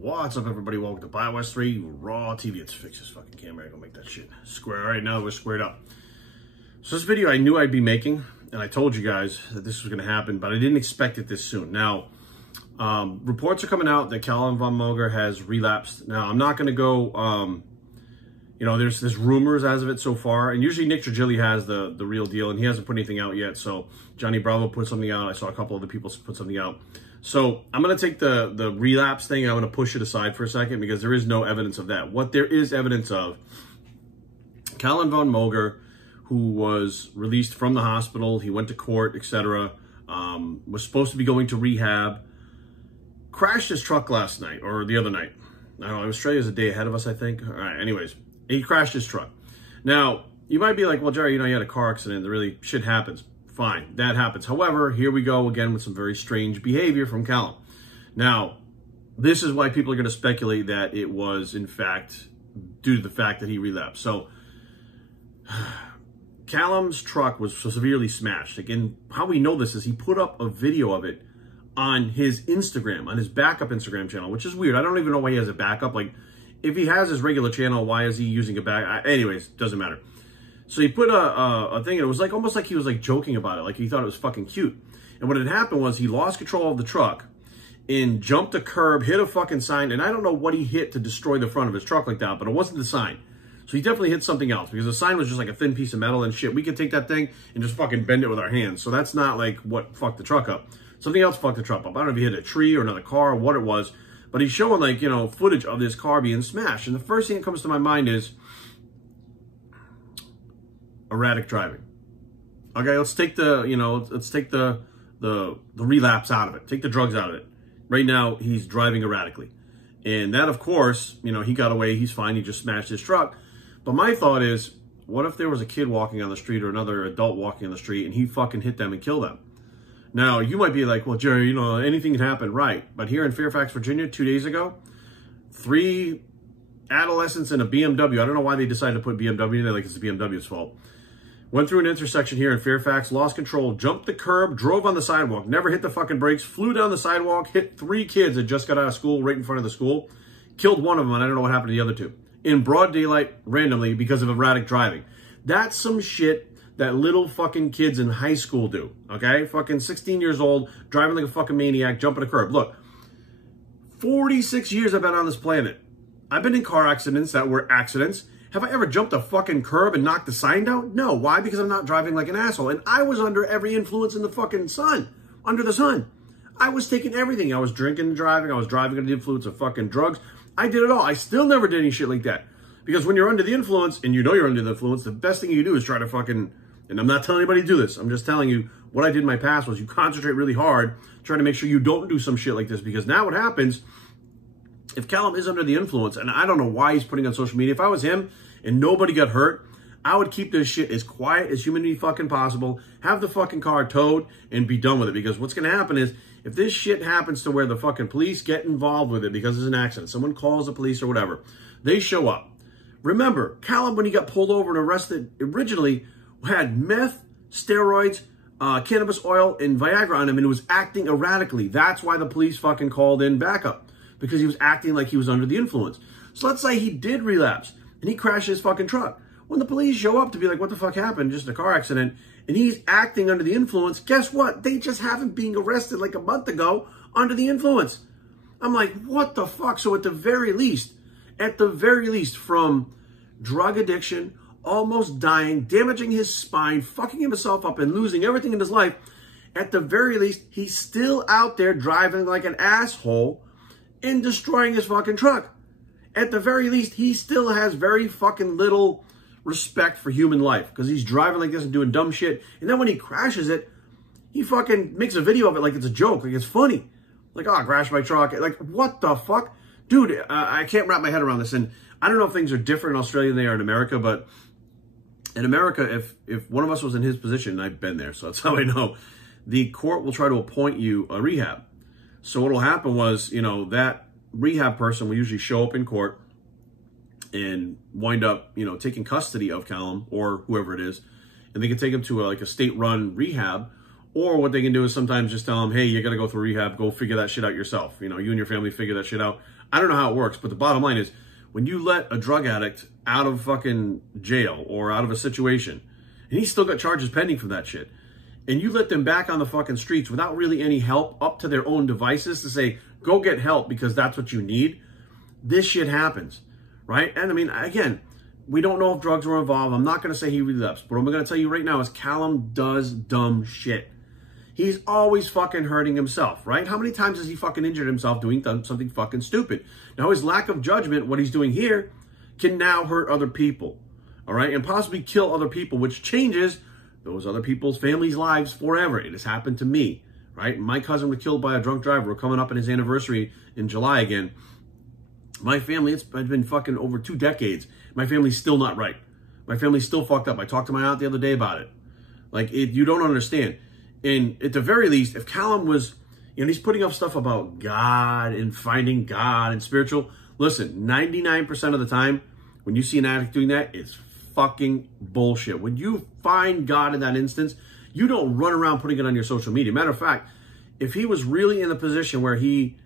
What's up, everybody? Welcome to BioWest 3 Raw TV. Let's fix this fucking camera. I'm gonna make that shit square. All right, now we're squared up. So this video I knew I'd be making, and I told you guys that this was gonna happen, but I didn't expect it this soon. Now, reports are coming out that Callum von Moger has relapsed. Now, I'm not gonna go, you know, there's rumors as of it so far, and usually Nick Trigilli has the real deal, and he hasn't put anything out yet. So Johnny Bravo put something out. I saw a couple other people put something out. So I'm going to take the relapse thing. I'm going to push it aside for a second because there is no evidence of that. What there is evidence of, Callum von Moger, who was released from the hospital, he went to court, etc., was supposed to be going to rehab, crashed his truck last night, or the other night. I don't know, Australia's a day ahead of us, I think. All right, anyways, he crashed his truck. Now, you might be like, well, Jerry, you know, you had a car accident. Really, shit happens. Fine, that happens. However, here we go again with some very strange behavior from Callum. Now, this is why people are going to speculate that it was, in fact, due to the fact that he relapsed. So, Callum's truck was severely smashed. Again, how we know this is he put up a video of it on his Instagram, on his backup Instagram channel, which is weird. I don't even know why he has a backup. Like, if he has his regular channel, why is he using a back? Anyways, doesn't matter. So he put a thing, and it was like almost like he was like joking about it, like he thought it was fucking cute. And what had happened was he lost control of the truck and jumped a curb, hit a fucking sign, and I don't know what he hit to destroy the front of his truck like that, but it wasn't the sign. So he definitely hit something else because the sign was just like a thin piece of metal and shit. We could take that thing and just fucking bend it with our hands. So that's not like what fucked the truck up. Something else fucked the truck up. I don't know if he hit a tree or another car or what it was, but he's showing like, you know, footage of this car being smashed. And the first thing that comes to my mind is erratic driving. Okay, let's take the, you know, let's take the relapse out of it. Take the drugs out of it. Right now, he's driving erratically. And that, of course, you know, he got away. He's fine. He just smashed his truck. But my thought is, what if there was a kid walking on the street or another adult walking on the street and he fucking hit them and killed them? Now, you might be like, well, Jerry, you know, anything can happen. Right. But here in Fairfax, Virginia, 2 days ago, 3 adolescents in a BMW. I don't know why they decided to put BMW in there, like it's the BMW's fault. Went through an intersection here in Fairfax, lost control, jumped the curb, drove on the sidewalk, never hit the fucking brakes, flew down the sidewalk, hit 3 kids that just got out of school right in front of the school, killed one of them, and I don't know what happened to the other 2. In broad daylight, randomly, because of erratic driving. That's some shit that little fucking kids in high school do, okay? Fucking 16 years old, driving like a fucking maniac, jumping a curb. Look, 46 years I've been on this planet. I've been in car accidents that were accidents. Have I ever jumped a fucking curb and knocked the sign down? No. Why? Because I'm not driving like an asshole. And I was under every influence in the fucking sun. Under the sun. I was taking everything. I was drinking and driving. I was driving under the influence of fucking drugs. I did it all. I still never did any shit like that. Because when you're under the influence, and you know you're under the influence, the best thing you do is try to fucking, and I'm not telling anybody to do this. I'm just telling you what I did in my past was you concentrate really hard, trying to make sure you don't do some shit like this. Because now what happens, if Callum is under the influence, and I don't know why he's putting on social media, if I was him and nobody got hurt, I would keep this shit as quiet as humanly fucking possible, have the fucking car towed, and be done with it. Because what's going to happen is, if this shit happens to where the fucking police get involved with it because it's an accident, someone calls the police or whatever, they show up. Remember, Callum, when he got pulled over and arrested, originally had meth, steroids, cannabis oil, and Viagra on him, and he was acting erratically. That's why the police fucking called in backup, because he was acting like he was under the influence. So let's say he did relapse, and he crashed his fucking truck. When the police show up to be like, what the fuck happened? Just a car accident. And he's acting under the influence. Guess what? They just haven't been arrested like a month ago under the influence. I'm like, what the fuck? So at the very least, from drug addiction, almost dying, damaging his spine, fucking himself up and losing everything in his life, at the very least, he's still out there driving like an asshole and destroying his fucking truck. At the very least, he still has very fucking little respect for human life because he's driving like this and doing dumb shit. And then when he crashes it, he fucking makes a video of it like it's a joke, like it's funny. Like, oh, I crashed my truck. Like, what the fuck? Dude, I can't wrap my head around this. And I don't know if things are different in Australia than they are in America, but in America, if one of us was in his position, and I've been there, so that's how I know, the court will try to appoint you a rehab. So what will happen was, you know, that rehab person will usually show up in court and wind up, you know, taking custody of Callum or whoever it is, and they can take him to like a state-run rehab, or what they can do is sometimes just tell him, hey, you got to go through rehab, go figure that shit out yourself. You know, you and your family figure that shit out. I don't know how it works, but the bottom line is when you let a drug addict out of fucking jail or out of a situation, and he's still got charges pending for that shit, and you let them back on the fucking streets without really any help, up to their own devices to say, go get help because that's what you need, this shit happens, right? And I mean, again, we don't know if drugs were involved. I'm not going to say he relapsed, but what I'm going to tell you right now is Callum does dumb shit. He's always fucking hurting himself, right? How many times has he fucking injured himself doing something fucking stupid? Now, his lack of judgment, what he's doing here, can now hurt other people, all right? And possibly kill other people, which changes those other people's families' lives forever. It has happened to me, right? My cousin was killed by a drunk driver. We're coming up on his anniversary in July again. My family, it's been fucking over 2 decades. My family's still not right. My family's still fucked up. I talked to my aunt the other day about it. Like, you don't understand. And at the very least, if Callum was, he's putting up stuff about God and finding God and spiritual. Listen, 99% of the time, when you see an addict doing that, it's fucking bullshit. When you find God in that instance, you don't run around putting it on your social media. Matter of fact, if he was really in the position where he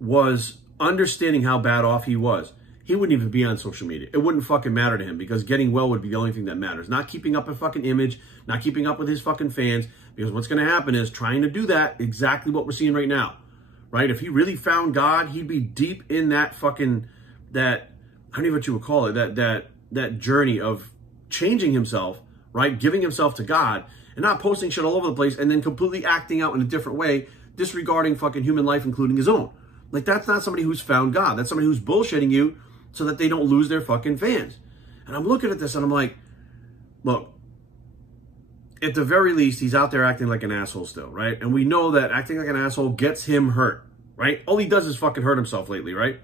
was understanding how bad off he was, he wouldn't even be on social media. It wouldn't fucking matter to him because getting well would be the only thing that matters. Not keeping up a fucking image, not keeping up with his fucking fans, because what's going to happen is trying to do that, exactly what we're seeing right now, right? If he really found God, he'd be deep in that fucking, that, I don't know what you would call it, that journey of changing himself, right? Giving himself to God and not posting shit all over the place and then completely acting out in a different way, disregarding fucking human life, including his own. Like, that's not somebody who's found God. That's somebody who's bullshitting you so that they don't lose their fucking fans. And I'm looking at this and I'm like, look, at the very least, he's out there acting like an asshole still, right? And we know that acting like an asshole gets him hurt, right? All he does is fucking hurt himself lately, right?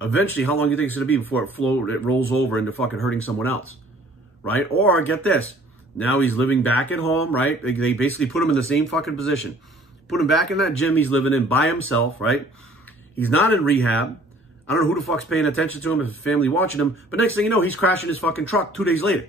Eventually, how long do you think it's going to be before it rolls over into fucking hurting someone else, right? Or, get this, now he's living back at home, right? They basically put him in the same fucking position. Put him back in that gym he's living in by himself, right? He's not in rehab. I don't know who the fuck's paying attention to him, if his family watching him, but next thing you know, he's crashing his fucking truck 2 days later.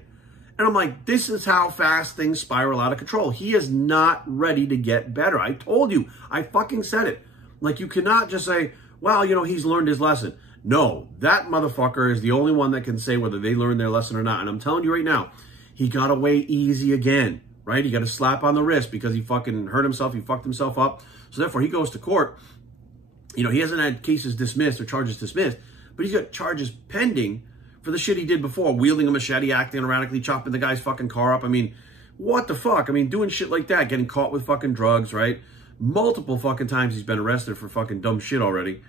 And I'm like, this is how fast things spiral out of control. He is not ready to get better. I told you. I fucking said it. Like, you cannot just say, well, he's learned his lesson. No, that motherfucker is the only one that can say whether they learned their lesson or not. And I'm telling you right now, he got away easy again, right? He got a slap on the wrist because he fucking hurt himself. He fucked himself up. So therefore, he goes to court. He hasn't had cases dismissed or charges dismissed, but he's got charges pending for the shit he did before, wielding a machete, acting erratically, chopping the guy's fucking car up. I mean, what the fuck? I mean, doing shit like that, getting caught with fucking drugs, right? Multiple fucking times he's been arrested for fucking dumb shit already.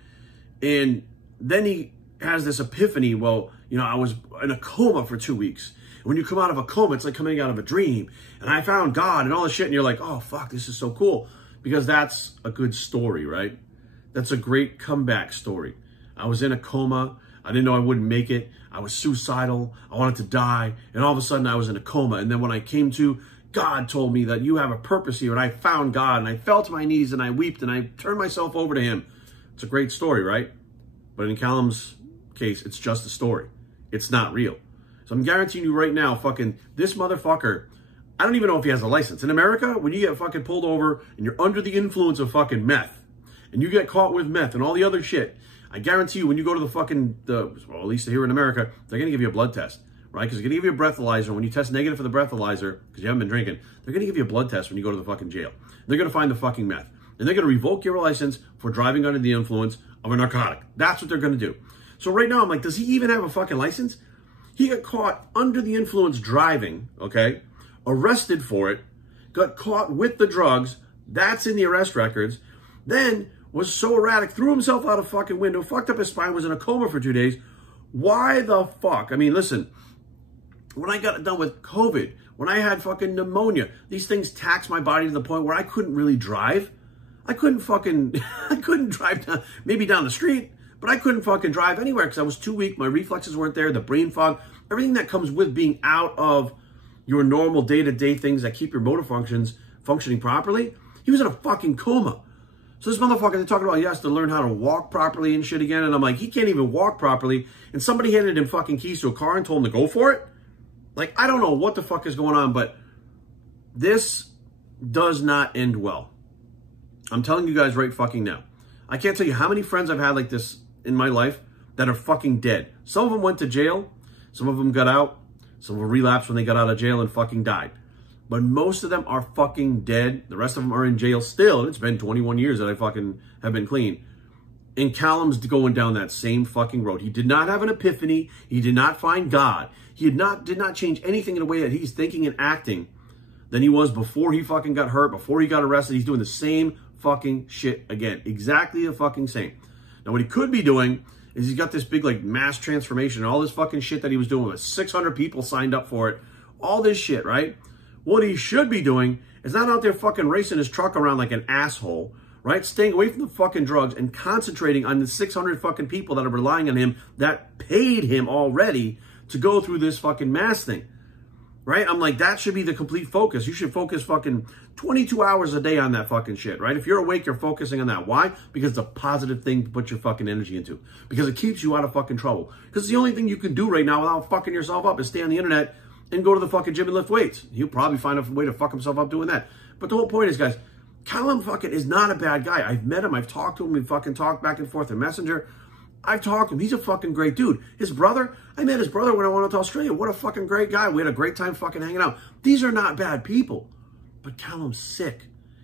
And then he has this epiphany, well, I was in a coma for 2 weeks. And when you come out of a coma, it's like coming out of a dream. And I found God and all this shit. And you're like, oh, fuck, this is so cool. Because that's a good story, right? That's a great comeback story. I was in a coma. I didn't know I wouldn't make it. I was suicidal. I wanted to die. And all of a sudden I was in a coma. And then when I came to, God told me that you have a purpose here. And I found God and I fell to my knees and I wept and I turned myself over to him. It's a great story, right? But in Callum's case, it's just a story. It's not real. So I'm guaranteeing you right now, fucking this motherfucker, I don't even know if he has a license. In America, when you get fucking pulled over and you're under the influence of fucking meth and you get caught with meth and all the other shit, I guarantee you when you go to the fucking, well, at least here in America, they're going to give you a blood test, right? Because they're going to give you a breathalyzer. When you test negative for the breathalyzer, because you haven't been drinking, they're going to give you a blood test when you go to the fucking jail. They're going to find the fucking meth. And they're going to revoke your license for driving under the influence of a narcotic. That's what they're going to do. So right now, I'm like, does he even have a fucking license? He got caught under the influence driving, okay? Arrested for it. Got caught with the drugs. That's in the arrest records. Then was so erratic, threw himself out a fucking window, fucked up his spine, was in a coma for 2 days. Why the fuck? I mean, listen, when I got done with COVID, when I had fucking pneumonia, these things taxed my body to the point where I couldn't really drive. I couldn't drive down, maybe down the street, but I couldn't fucking drive anywhere because I was too weak. My reflexes weren't there, the brain fog, everything that comes with being out of your normal day-to-day things that keep your motor functions functioning properly. He was in a fucking coma. So this motherfucker, they're talking about he has to learn how to walk properly and shit again. And I'm like, he can't even walk properly. And somebody handed him fucking keys to a car and told him to go for it. Like, I don't know what the fuck is going on, but this does not end well. I'm telling you guys right fucking now. I can't tell you how many friends I've had like this in my life that are fucking dead. Some of them went to jail. Some of them got out. Some of them relapsed when they got out of jail and fucking died. But most of them are fucking dead. The rest of them are in jail still. It's been 21 years that I fucking have been clean. And Callum's going down that same fucking road. He did not have an epiphany. He did not find God. He did not change anything in the way that he's thinking and acting than he was before he fucking got hurt, before he got arrested. He's doing the same fucking shit again. Exactly the fucking same. Now, what he could be doing is he's got this big, like, mass transformation and all this fucking shit that he was doing with 600 people signed up for it. All this shit, right? What he should be doing is not out there fucking racing his truck around like an asshole, right? Staying away from the fucking drugs and concentrating on the 600 fucking people that are relying on him that paid him already to go through this fucking mass thing, right? I'm like, that should be the complete focus. You should focus fucking 22 hours a day on that fucking shit, right? If you're awake, you're focusing on that. Why? Because it's a positive thing to put your fucking energy into. Because it keeps you out of fucking trouble. Because the only thing you can do right now without fucking yourself up is stay on the internet and go to the fucking gym and lift weights. He'll probably find a way to fuck himself up doing that. But the whole point is, guys, Callum fucking is not a bad guy. I've met him. I've talked to him. We fucking talked back and forth in Messenger. I've talked to him. He's a fucking great dude. His brother, I met his brother when I went out to Australia. What a fucking great guy. We had a great time fucking hanging out. These are not bad people. But Callum's sick.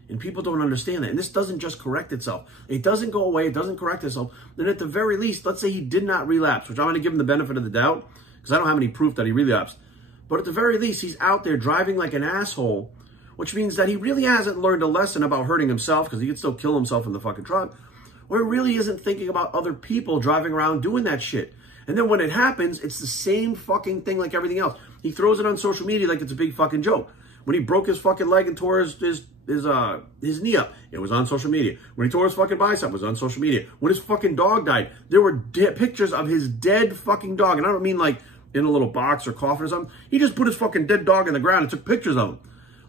And people don't understand that. And this doesn't just correct itself. It doesn't go away. It doesn't correct itself. Then at the very least, let's say he did not relapse, which I'm going to give him the benefit of the doubt because I don't have any proof that he relapsed. But at the very least, he's out there driving like an asshole, which means that he really hasn't learned a lesson about hurting himself because he could still kill himself in the fucking truck. Or he really isn't thinking about other people driving around doing that shit. And then when it happens, it's the same fucking thing like everything else. He throws it on social media like it's a big fucking joke. When he broke his fucking leg and tore his knee up, it was on social media. When he tore his fucking bicep, it was on social media. When his fucking dog died, there were pictures of his dead fucking dog. And I don't mean like in a little box or coffin or something. He just put his fucking dead dog in the ground and took pictures of him.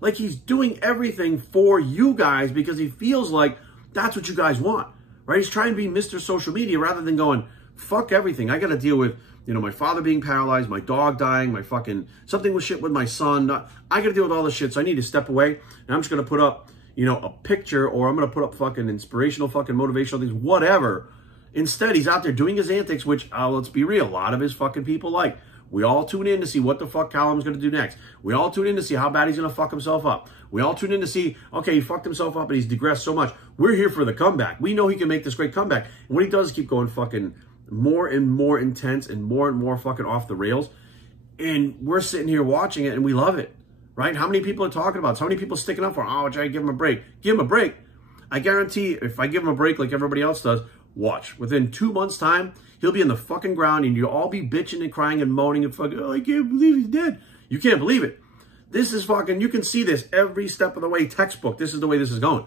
Like he's doing everything for you guys because he feels like that's what you guys want, right? He's trying to be Mr. Social Media rather than going, fuck everything. I got to deal with, you know, my father being paralyzed, my dog dying, my fucking, something with shit with my son. I got to deal with all this shit. So I need to step away and I'm just going to put up, you know, a picture or I'm going to put up fucking inspirational, fucking motivational things, whatever. Instead, he's out there doing his antics, which, let's be real, a lot of his fucking people like. We all tune in to see what the fuck Callum's going to do next. We all tune in to see how bad he's going to fuck himself up. We all tune in to see, okay, he fucked himself up and he's digressed so much. We're here for the comeback. We know he can make this great comeback. And what he does is keep going fucking more and more intense and more fucking off the rails. And we're sitting here watching it and we love it, right? How many people are talking about it? So many people sticking up for, oh, try to give him a break. Give him a break. I guarantee if I give him a break like everybody else does, watch. Within 2 months' time, he'll be in the fucking ground and you'll all be bitching and crying and moaning and fucking, oh, I can't believe he's dead. You can't believe it. This is fucking, you can see this every step of the way, textbook. This is the way this is going.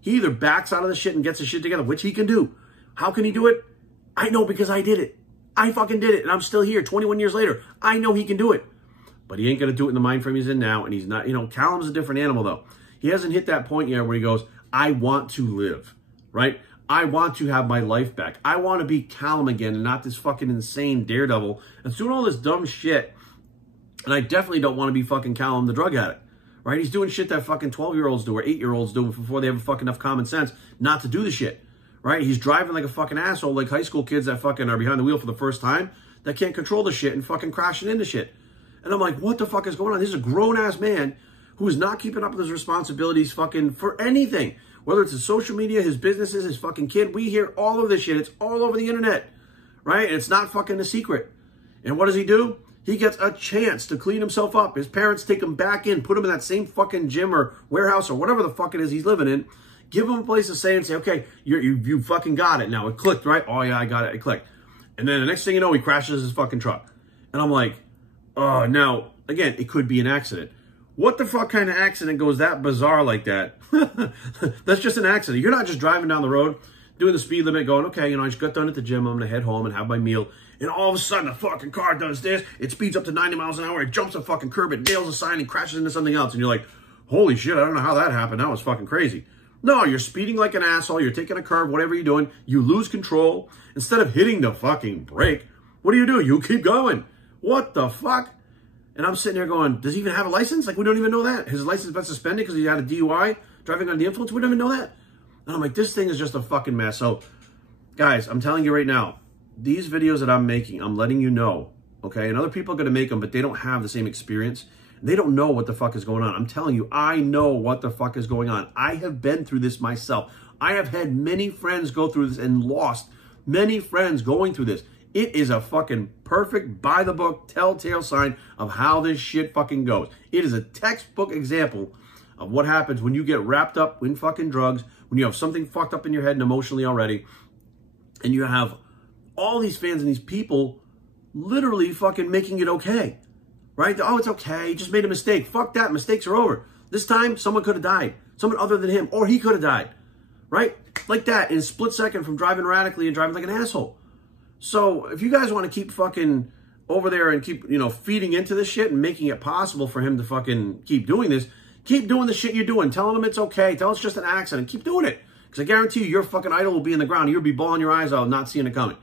He either backs out of the shit and gets his shit together, which he can do. How can he do it? I know because I did it. I fucking did it and I'm still here 21 years later. I know he can do it. But he ain't going to do it in the mind frame he's in now. And he's not, you know, Callum's a different animal though. He hasn't hit that point yet where he goes, I want to live, right? I want to have my life back. I want to be Callum again and not this fucking insane daredevil and doing all this dumb shit. And I definitely don't want to be fucking Callum the drug addict, right? He's doing shit that fucking 12-year-olds do or 8-year-olds do before they have fucking enough common sense not to do the shit, right? He's driving like a fucking asshole like high school kids that fucking are behind the wheel for the first time that can't control the shit and fucking crashing into shit. And I'm like, what the fuck is going on? This is a grown-ass man who is not keeping up with his responsibilities fucking for anything. Whether it's his social media, his businesses, his fucking kid, we hear all of this shit. It's all over the internet, right? And it's not fucking a secret. And what does he do? He gets a chance to clean himself up. His parents take him back in, put him in that same fucking gym or warehouse or whatever the fuck it is he's living in. Give him a place to stay and say, okay, you fucking got it now. It clicked, right? Oh, yeah, I got it. It clicked. And then the next thing you know, he crashes his fucking truck. And I'm like, oh, now, again, it could be an accident. What the fuck kind of accident goes that bizarre like that? That's just an accident. You're not just driving down the road, doing the speed limit, going, okay, you know, I just got done at the gym. I'm going to head home and have my meal. And all of a sudden, the fucking car does this. It speeds up to 90 miles an hour. It jumps a fucking curb. It nails a sign and crashes into something else. And you're like, holy shit, I don't know how that happened. That was fucking crazy. No, you're speeding like an asshole. You're taking a curve, whatever you're doing. You lose control. Instead of hitting the fucking brake, what do? You keep going. What the fuck? And I'm sitting there going, does he even have a license? Like, we don't even know that. His license has been suspended because he had a DUI, driving under the influence. We don't even know that. And I'm like, this thing is just a fucking mess. So Guys, I'm telling you right now, these videos that I'm making, I'm letting you know, okay? And other people are going to make them, but they don't have the same experience. They don't know what the fuck is going on. I'm telling you, I know what the fuck is going on. I have been through this myself. I have had many friends go through this and lost many friends going through this. It is a fucking perfect, by the book, telltale sign of how this shit fucking goes. It is a textbook example of what happens when you get wrapped up in fucking drugs, when you have something fucked up in your head and emotionally already, and you have all these fans and these people literally fucking making it okay, right? Oh, it's okay. He just made a mistake. Fuck that. Mistakes are over. This time, someone could have died. Someone other than him, or he could have died, right? Like that in a split second from driving radically and driving like an asshole. So if you guys want to keep fucking over there and keep, you know, feeding into this shit and making it possible for him to fucking keep doing this, keep doing the shit you're doing. Telling him it's okay. Tell him it's just an accident. Keep doing it. Because I guarantee you, your fucking idol will be in the ground. You'll be bawling your eyes out, not seeing it coming.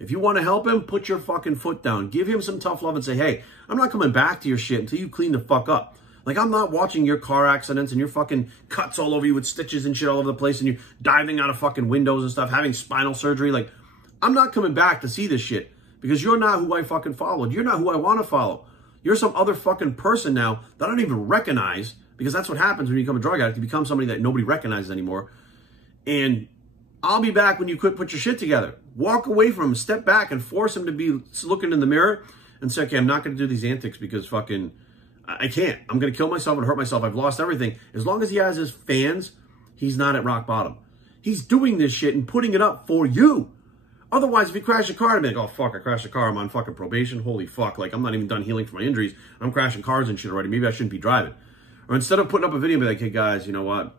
If you want to help him, put your fucking foot down. Give him some tough love and say, hey, I'm not coming back to your shit until you clean the fuck up. Like, I'm not watching your car accidents and your fucking cuts all over you with stitches and shit all over the place and you diving out of fucking windows and stuff, having spinal surgery. Like, I'm not coming back to see this shit because you're not who I fucking followed. You're not who I want to follow. You're some other fucking person now that I don't even recognize, because that's what happens when you become a drug addict. You become somebody that nobody recognizes anymore. And I'll be back when you quit, put your shit together. Walk away from him, step back and force him to be looking in the mirror and say, okay, I'm not going to do these antics because fucking, I can't. I'm going to kill myself and hurt myself. I've lost everything. As long as he has his fans, he's not at rock bottom. He's doing this shit and putting it up for you. Otherwise, if you crash a car, I'd be like, oh, fuck, I crashed a car. I'm on fucking probation. Holy fuck. Like, I'm not even done healing from my injuries. I'm crashing cars and shit already. Maybe I shouldn't be driving. Or instead of putting up a video and be like, hey, guys, you know what?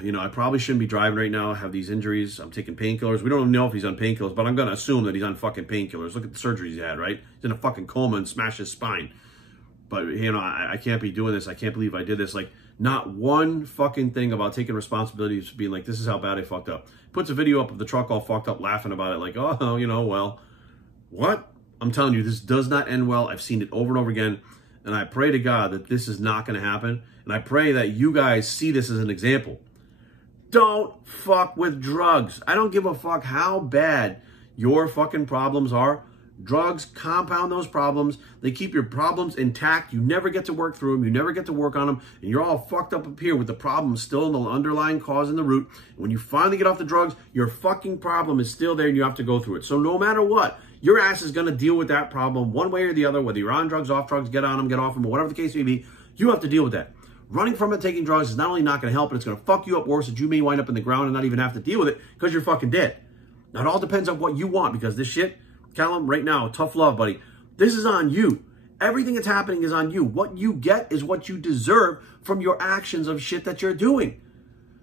You know, I probably shouldn't be driving right now. I have these injuries. I'm taking painkillers. We don't even know if he's on painkillers, but I'm going to assume that he's on fucking painkillers. Look at the surgeries he had, right? He's in a fucking coma and smashed his spine. But, you know, I can't be doing this. I can't believe I did this. Like, not one fucking thing about taking responsibility is being like, this is how bad I fucked up. Puts a video up of the truck all fucked up, laughing about it. Like, oh, you know, well, what? I'm telling you, this does not end well. I've seen it over and over again. And I pray to God that this is not going to happen. And I pray that you guys see this as an example. Don't fuck with drugs. I don't give a fuck how bad your fucking problems are. Drugs compound those problems. They keep your problems intact. You never get to work through them. You never get to work on them. And you're all fucked up here with the problem still in the underlying cause and the root. And when you finally get off the drugs, your fucking problem is still there and you have to go through it. So no matter what, your ass is going to deal with that problem one way or the other, whether you're on drugs, off drugs, get on them, get off them, or whatever the case may be. You have to deal with that. Running from it, taking drugs is not only not going to help, but it's going to fuck you up worse that you may wind up in the ground and not even have to deal with it because you're fucking dead. Now, it all depends on what you want, because this shit, Callum, right now, tough love, buddy. This is on you. Everything that's happening is on you. What you get is what you deserve from your actions of shit that you're doing.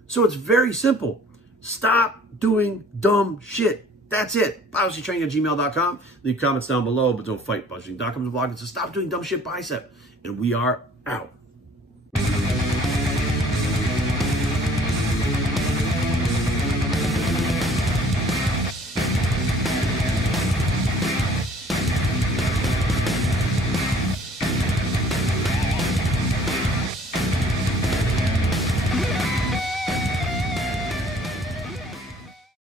So it's very simple. Stop doing dumb shit. That's it. BiosTraining@gmail.com. Leave comments down below, but don't fight. BiosTraining.com is a blog. So stop doing dumb shit, bicep. And we are out.